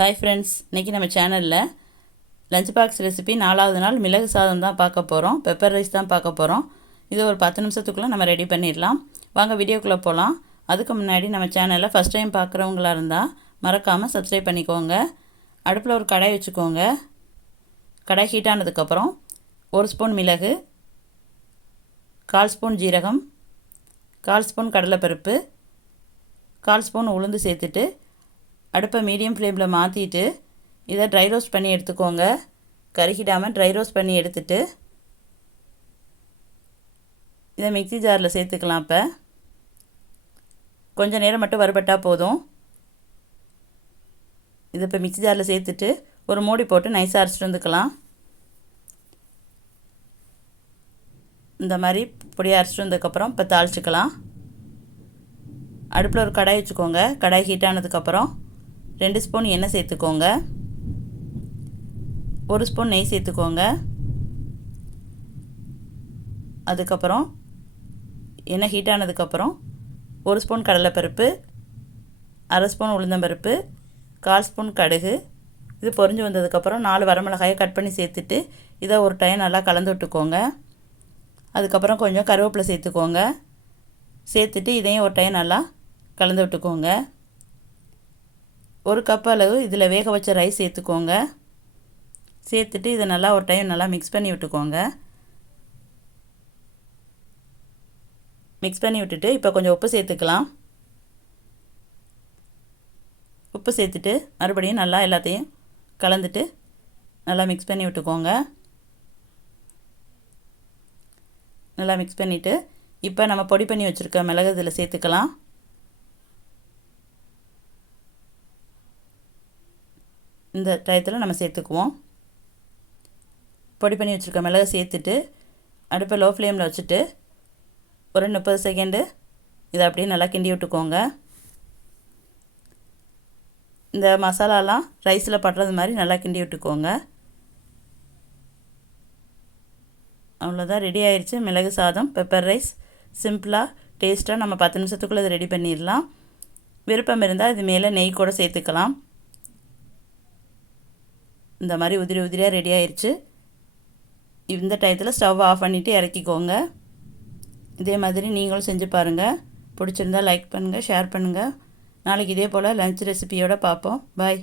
Hi friends இன்றைக்கி நம்ம சேனலில் லஞ்ச் பாக்ஸ் ரெசிபி நாலாவது நாள் மிளகு சாதம் தான் பார்க்க போகிறோம் பெப்பர் ரைஸ் தான் பார்க்க போகிறோம் இது ஒரு பத்து நிமிஷத்துக்குள்ளே நம்ம ரெடி பண்ணிடலாம். வாங்க வீடியோக்குள்ளே போகலாம் அதுக்கு முன்னாடி நம்ம சேனலில் ஃபஸ்ட் டைம் பார்க்குறவங்களா இருந்தால் மறக்காமல் சப்ஸ்கிரைப் பண்ணிக்கோங்க. அடுப்பில் ஒரு கடாய் வச்சுக்கோங்க. கடாய் ஹீட் ஆனதுக்கப்புறம் ஒரு ஸ்பூன் மிளகு கால் ஸ்பூன் ஜீரகம் கால் ஸ்பூன் கடலைப்பருப்பு கால் ஸ்பூன் உளுந்து சேர்த்துட்டு அடுப்பை மீடியம் ஃப்ளேமில் மாற்றிட்டு இதை ட்ரை ரோஸ்ட் பண்ணி எடுத்துக்கோங்க. கருகிடாமல் ட்ரை ரோஸ்ட் பண்ணி எடுத்துட்டு இதை மிக்சி ஜாரில் சேர்த்துக்கலாம் இப்போ. கொஞ்சம் நேரம் மட்டும் வறுபட்டால் போதும். இதை இப்போ மிக்சி ஜாரில் சேர்த்துட்டு ஒரு மூடி போட்டு நைஸாக அரைச்சிட்டு வந்துக்கலாம். இந்த மாதிரி பொடியை அரைச்சிட்டு வந்ததுக்கப்புறம் இப்போ தாளிச்சிக்கலாம். அடுப்பில் ஒரு கடாய் வச்சுக்கோங்க. கடாய் ஹீட் ஆனதுக்கப்புறம் ரெண்டு ஸ்பூன் எண்ணெய் சேர்த்துக்கோங்க. ஒரு ஸ்பூன் நெய் சேர்த்துக்கோங்க. அதுக்கப்புறம் எண்ணெய் ஹீட் ஆனதுக்கப்புறம் ஒரு ஸ்பூன் கடலைப்பருப்பு அரை ஸ்பூன் உளுந்தம்பருப்பு கால் ஸ்பூன் கடுகு. இது பொறிஞ்சு வந்ததுக்கப்புறம் நாலு வரமிளகாயை கட் பண்ணி சேர்த்துட்டு இதை ஒரு டைம் நல்லா கலந்து விட்டுக்கோங்க. அதுக்கப்புறம் கொஞ்சம் கருவேப்பிலை சேர்த்துக்கோங்க. சேர்த்துட்டு இதையும் ஒரு டைம் நல்லா கலந்து விட்டுக்கோங்க. ஒரு கப் அளவு இதில் வேக வச்ச ரைஸ் சேர்த்துக்கோங்க. சேர்த்துட்டு இதை நல்லா ஒரு டைம் நல்லா மிக்ஸ் பண்ணி விட்டுக்கோங்க. மிக்ஸ் பண்ணி விட்டுட்டு இப்போ கொஞ்சம் உப்பு சேர்த்துக்கலாம். உப்பு சேர்த்துட்டு மறுபடியும் நல்லா எல்லாத்தையும் கலந்துட்டு நல்லா மிக்ஸ் பண்ணி விட்டுக்கோங்க. நல்லா மிக்ஸ் பண்ணிவிட்டு இப்போ நம்ம பொடி பண்ணி வச்சுருக்க மிளகு இதில் சேர்த்துக்கலாம். இந்த டயத்தில் நம்ம சேர்த்துக்குவோம். பொடி பண்ணி வச்சுருக்க மிளகை சேர்த்துட்டு அடுப்பை லோ ஃப்ளேமில் வச்சுட்டு ஒரு முப்பது செகண்டு இதை அப்படியே நல்லா கிண்டி விட்டுக்கோங்க. இந்த மசாலாலாம் ரைஸில் படுறது மாதிரி நல்லா கிண்டி விட்டுக்கோங்க. அவ்வளோதான் ரெடி ஆயிடுச்சு மிளகு சாதம் பெப்பர் ரைஸ் சிம்பிளாக டேஸ்ட்டாக நம்ம பத்து நிமிஷத்துக்குள்ளே இதை ரெடி பண்ணிடலாம். விருப்பம் இருந்தால் இது மேலே நெய் கூட சேர்த்துக்கலாம். இந்த மாதிரி உதிரி உதிரியாக ரெடி ஆயிடுச்சு இந்த டயத்தில் ஸ்டவ் ஆஃப் பண்ணிவிட்டு இறக்கிக்கோங்க. இதே மாதிரி நீங்களும் செஞ்சு பாருங்கள் பிடிச்சிருந்தால் லைக் பண்ணுங்கள் ஷேர் பண்ணுங்கள் நாளைக்கு இதே போல் லஞ்ச் ரெசிபியோடு பார்ப்போம். பாய்